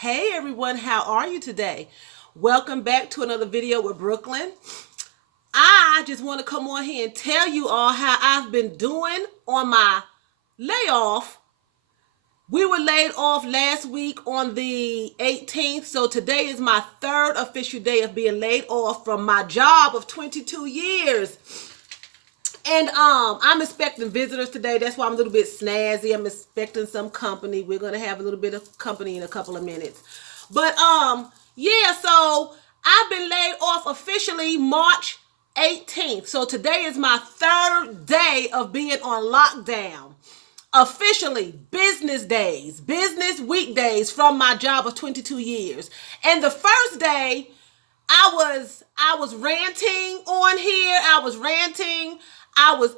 Hey everyone, how are you today? Welcome back to another video with Brooklyn. I just want to come on here and tell you all how I've been doing on my layoff. We were laid off last week on the 18th, so today is my third official day of being laid off from my job of 22 years. And I'm expecting visitors today. That's why I'm a little bit snazzy. I'm expecting some company. We're gonna have a little bit of company in a couple of minutes. But yeah, so I've been laid off officially March 18th. So today is my third day of being on lockdown. Officially, business days, business weekdays from my job of 22 years. And the first day, I was ranting on here. I was ranting. I was,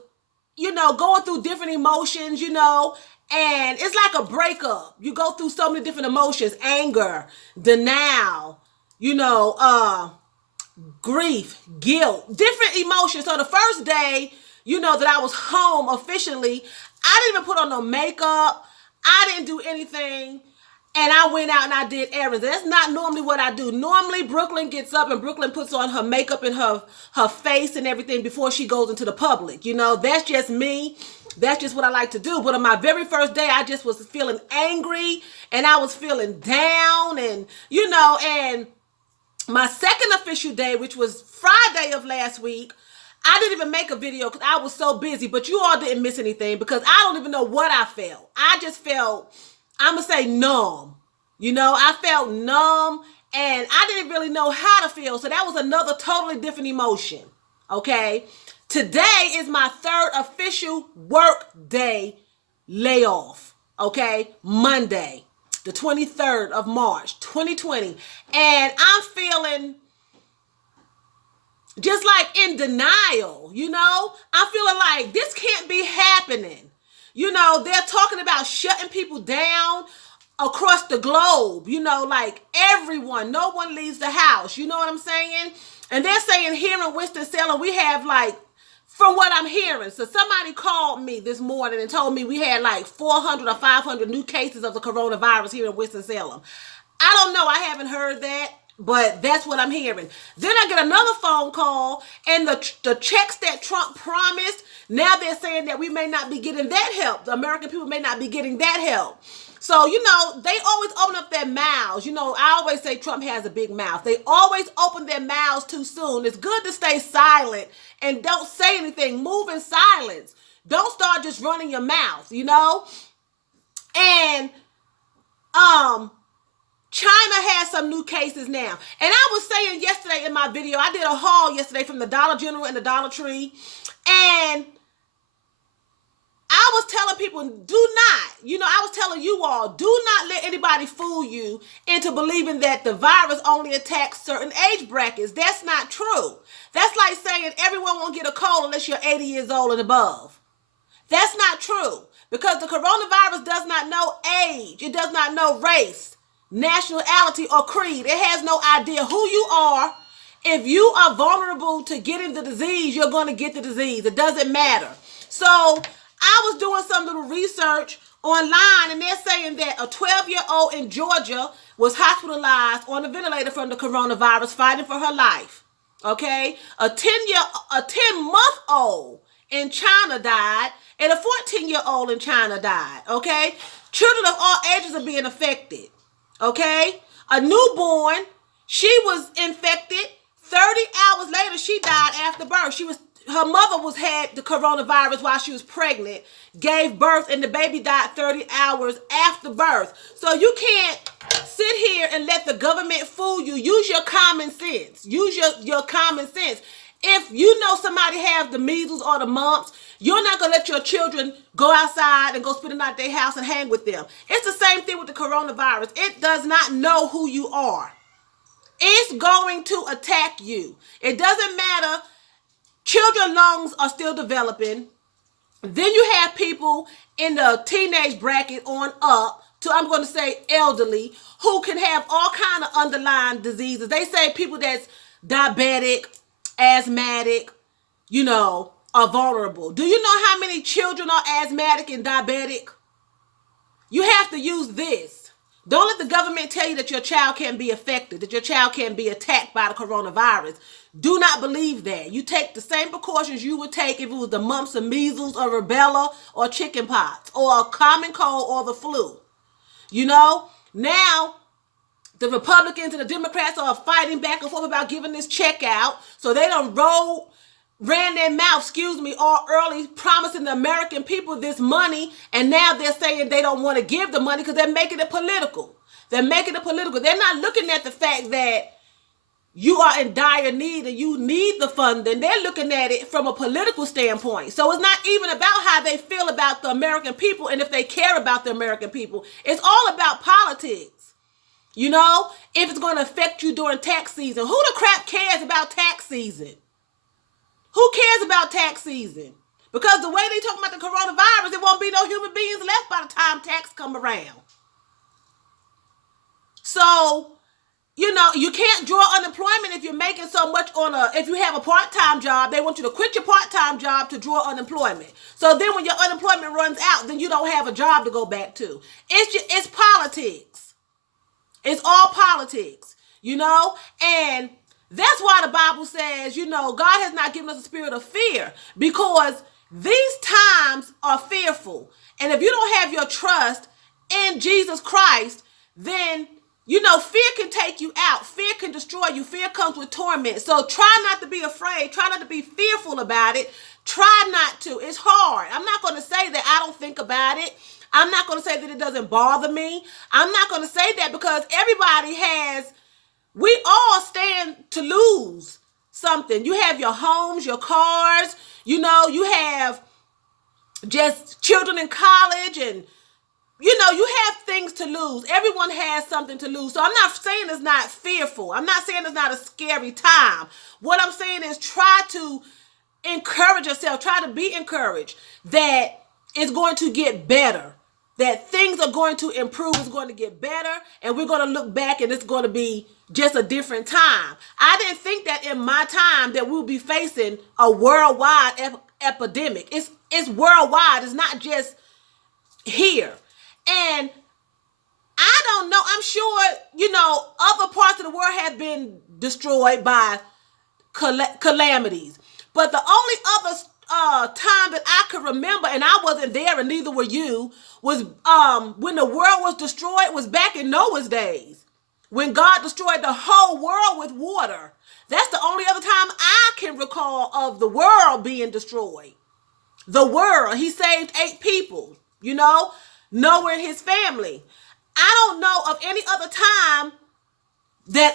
going through different emotions, and it's like a breakup. You go through so many different emotions: anger, denial, grief, guilt, different emotions. So the first day, that I was home officially, I didn't even put on no makeup. I didn't do anything. And I went out and I did errands. That's not normally what I do. Normally, Brooklyn gets up and Brooklyn puts on her makeup and her face and everything before she goes into the public. That's just me. That's just what I like to do. But on my very first day, I just was feeling angry and I was feeling down and my second official day, which was Friday of last week, I didn't even make a video because I was so busy, but you all didn't miss anything because I don't even know what I felt. I just felt, I'm going to say numb. I felt numb and I didn't really know how to feel. So that was another totally different emotion. Okay. Today is my third official work day layoff. Okay. Monday, the 23rd of March, 2020. And I'm feeling just like in denial, I'm feeling like this can't be happening. They're talking about shutting people down across the globe, like everyone, no one leaves the house. You know what I'm saying? And they're saying here in Winston-Salem, we have from what I'm hearing. So somebody called me this morning and told me we had 400 or 500 new cases of the coronavirus here in Winston-Salem. I don't know. I haven't heard that. But that's what I'm hearing. Then I get another phone call and the checks that Trump promised, now they're saying that we may not be getting that help. The American people may not be getting that help. So, they always open up their mouths. I always say Trump has a big mouth. They always open their mouths too soon. It's good to stay silent and don't say anything. Move in silence. Don't start just running your mouth, And, China has some new cases now. And I was saying yesterday in my video, I did a haul yesterday from the Dollar General and the Dollar Tree. And I was telling people, I was telling you all, do not let anybody fool you into believing that the virus only attacks certain age brackets. That's not true. That's like saying everyone won't get a cold unless you're 80 years old and above. That's not true. Because the coronavirus does not know age. It does not know race, nationality, or creed. It has no idea who you are. If you are vulnerable to getting the disease, you're going to get the disease. It doesn't matter. So I was doing some little research online, and they're saying that a 12-year-old in Georgia was hospitalized on a ventilator from the coronavirus, fighting for her life. Okay? A 10-month-old in China died, and a 14-year-old in China died. Okay? Children of all ages are being affected. Okay? A newborn, she was infected. 30 hours later, she died after birth. Her mother had the coronavirus while she was pregnant, gave birth, and the baby died 30 hours after birth. So you can't sit here and let the government fool you. Use your common sense. Use your common sense. If you know somebody have the measles or the mumps, you're not going to let your children go outside and go spend the night at their house and hang with them. It's the same thing with the coronavirus. It does not know who you are. It's going to attack you. It doesn't matter. Children's lungs are still developing. Then you have people in the teenage bracket on up to, I'm going to say, elderly, who can have all kind of underlying diseases. They say people that's diabetic, asthmatic, are vulnerable. Do you know how many children are asthmatic and diabetic? You have to use this. Don't let the government tell you that your child can't be affected, that your child can't be attacked by the coronavirus. Do not believe that. You take the same precautions you would take if it was the mumps and measles or rubella or chickenpox or a common cold or the flu. You know, now the Republicans and the Democrats are fighting back and forth about giving this check out. So they done ran their mouth, all early, promising the American people this money, and now they're saying they don't want to give the money because they're making it political. They're making it political. They're not looking at the fact that you are in dire need and you need the funding. They're looking at it from a political standpoint. So it's not even about how they feel about the American people and if they care about the American people. It's all about politics. You know, if it's going to affect you during tax season. Who the crap cares about tax season? Who cares about tax season? Because the way they talk about the coronavirus, it won't be no human beings left by the time tax come around. So, you know, you can't draw unemployment if you're making so much if you have a part-time job. They want you to quit your part-time job to draw unemployment. So then when your unemployment runs out, then you don't have a job to go back to. It's politics. It's all politics, you know? And that's why the Bible says, you know, God has not given us a spirit of fear, because these times are fearful. And if you don't have your trust in Jesus Christ, then, you know, fear can take you out. Fear can destroy you. Fear comes with torment. So try not to be afraid. Try not to be fearful about it. Try not to. It's hard. I'm not going to say that I don't think about it. I'm not going to say that it doesn't bother me. I'm not going to say that, because we all stand to lose something. You have your homes, your cars, you know, you have just children in college, and, you know, you have things to lose. Everyone has something to lose. So I'm not saying it's not fearful. I'm not saying it's not a scary time. What I'm saying is try to encourage yourself. Try to be encouraged that it's going to get better, that things are going to improve. It's going to get better, and we're going to look back and it's going to be just a different time. I didn't think that in my time that we'll be facing a worldwide epidemic. It's worldwide. It's not just here. And I don't know. I'm sure, you know, other parts of the world have been destroyed by calamities. But the only other time that I could remember, and I wasn't there and neither were you, was when the world was destroyed was back in Noah's days. When God destroyed the whole world with water. That's the only other time I can recall of the world being destroyed. The world. He saved 8 people, you know, Noah and his family. I don't know of any other time that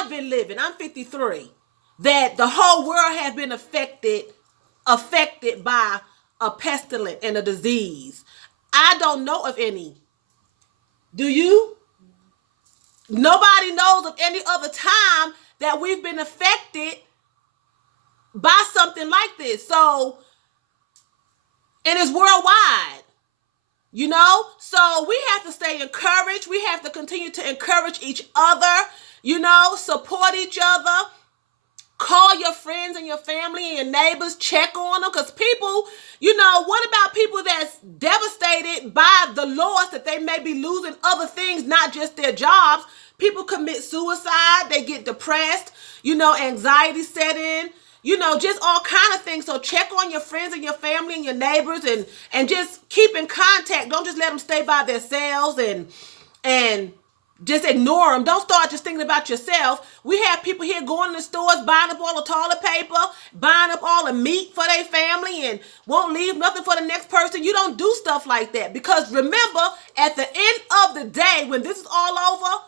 I've been living. I'm 53. That the whole world has been affected by a pestilence and a disease. I don't know of any. Do you? Nobody knows of any other time that we've been affected by something like this. So, and it's worldwide, you know? So we have to stay encouraged. We have to continue to encourage each other, you know, support each other. Call your friends and your family and your neighbors, check on them, because people, you know, what about people that's devastated by the loss that they may be losing other things, not just their jobs? People commit suicide, they get depressed, you know, anxiety set in, you know, just all kind of things. So check on your friends and your family and your neighbors, and just keep in contact. Don't just let them stay by themselves and just ignore them. Don't start just thinking about yourself. We have people here going to the stores, buying up all the toilet paper, buying up all the meat for their family, and won't leave nothing for the next person. You don't do stuff like that, because remember, at the end of the day, when this is all over,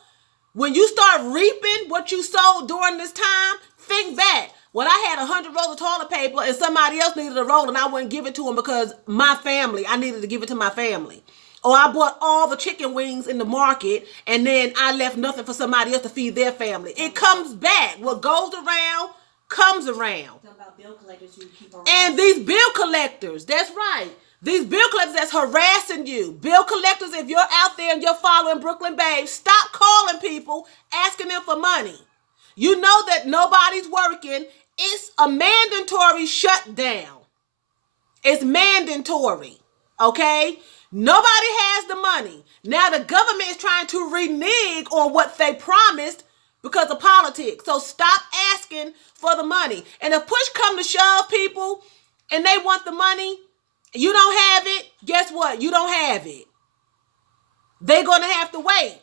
when you start reaping what you sowed during this time, think back. When I had 100 rolls of toilet paper and somebody else needed a roll and I wouldn't give it to them because I needed to give it to my family. Or I bought all the chicken wings in the market and then I left nothing for somebody else to feed their family. It comes back. What goes around comes around. About bill collectors who keep around. And these bill collectors, that's right. These bill collectors that's harassing you. Bill collectors, if you're out there and you're following Brooklyn Babes, stop calling people, asking them for money. You know that nobody's working. It's a mandatory shutdown. It's mandatory, okay? Nobody has the money. Now the government is trying to renege on what they promised because of politics. So stop asking for the money. And if push come to shove, people, and they want the money, you don't have it, guess what? You don't have it. They're going to have to wait.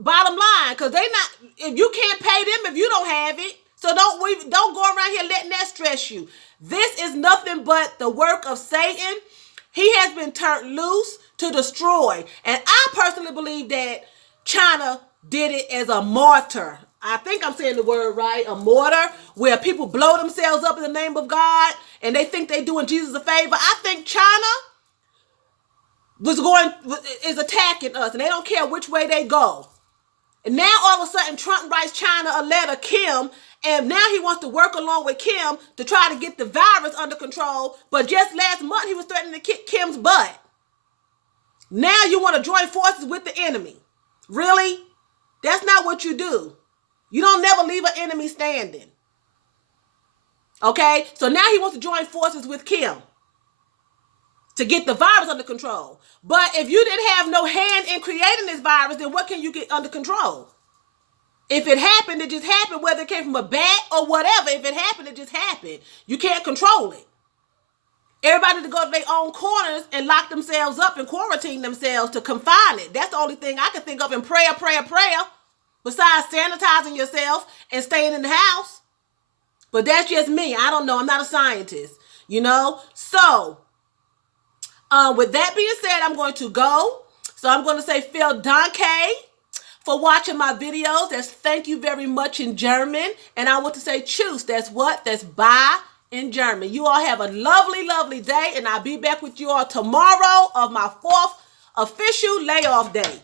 Bottom line, because they not, if you can't pay them if you don't have it, so don't go around here letting that stress you. This is nothing but the work of Satan. He has been turned loose to destroy. And I personally believe that China did it as a martyr. I think I'm saying the word right, a martyr, where people blow themselves up in the name of God and they think they're doing Jesus a favor. I think China is attacking us, and they don't care which way they go. And now all of a sudden Trump writes China a letter, Kim, and now he wants to work along with Kim to try to get the virus under control. But just last month he was threatening to kick Kim's butt. Now you want to join forces with the enemy. Really? That's not what you do. You don't never leave an enemy standing. Okay? So now he wants to join forces with Kim to get the virus under control. But if you didn't have no hand in creating this virus, then what can you get under control? If it happened, it just happened, whether it came from a bat or whatever. If it happened, it just happened. You can't control it. Everybody to go to their own corners and lock themselves up and quarantine themselves to confine it. That's the only thing I can think of in prayer, besides sanitizing yourself and staying in the house. But that's just me. I don't know. I'm not a scientist, you know? So, with that being said, I'm going to go. So I'm going to say vielen Dank for watching my videos. That's thank you very much in German. And I want to say tschüss. That's what? That's bye in German. You all have a lovely, lovely day. And I'll be back with you all tomorrow of my 4th official layoff day.